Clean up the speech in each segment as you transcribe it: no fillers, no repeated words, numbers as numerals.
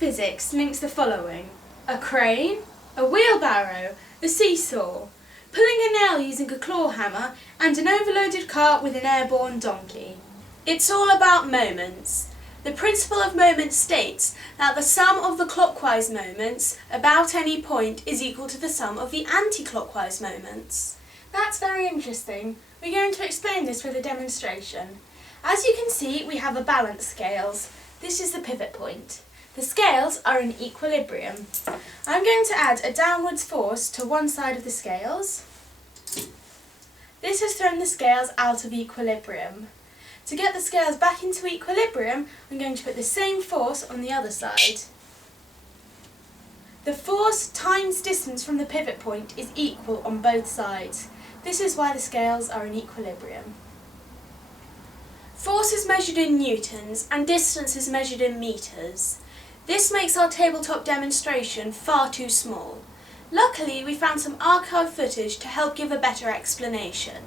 physics links the following: a crane, a wheelbarrow, a seesaw, pulling a nail using a claw hammer, and an overloaded cart with an airborne donkey. It's all about moments. The principle of moments states that the sum of the clockwise moments about any point is equal to the sum of the anti-clockwise moments. That's very interesting. We're going to explain this with a demonstration. As you can see, we have a balance scales. This is the pivot point. The scales are in equilibrium. I'm going to add a downwards force to one side of the scales. This has thrown the scales out of equilibrium. To get the scales back into equilibrium, I'm going to put the same force on the other side. The force times distance from the pivot point is equal on both sides. This is why the scales are in equilibrium. Force is measured in newtons and distance is measured in meters. This makes our tabletop demonstration far too small. Luckily, we found some archive footage to help give a better explanation.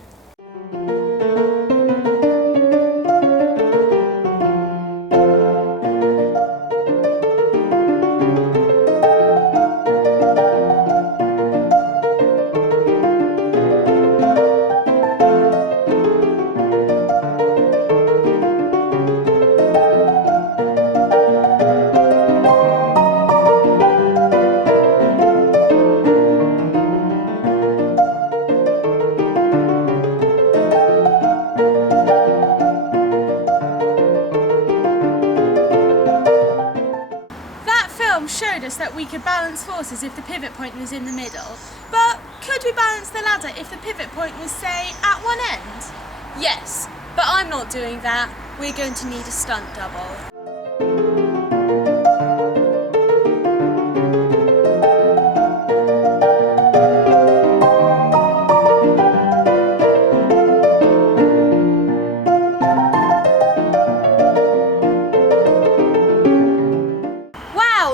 Showed us that we could balance forces if the pivot point was in the middle, but could we balance the ladder if the pivot point was, say, at one end? Yes, but I'm not doing that. We're going to need a stunt double.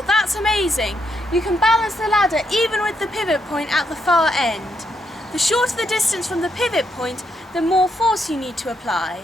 That's amazing! You can balance the ladder even with the pivot point at the far end. The shorter the distance from the pivot point, the more force you need to apply.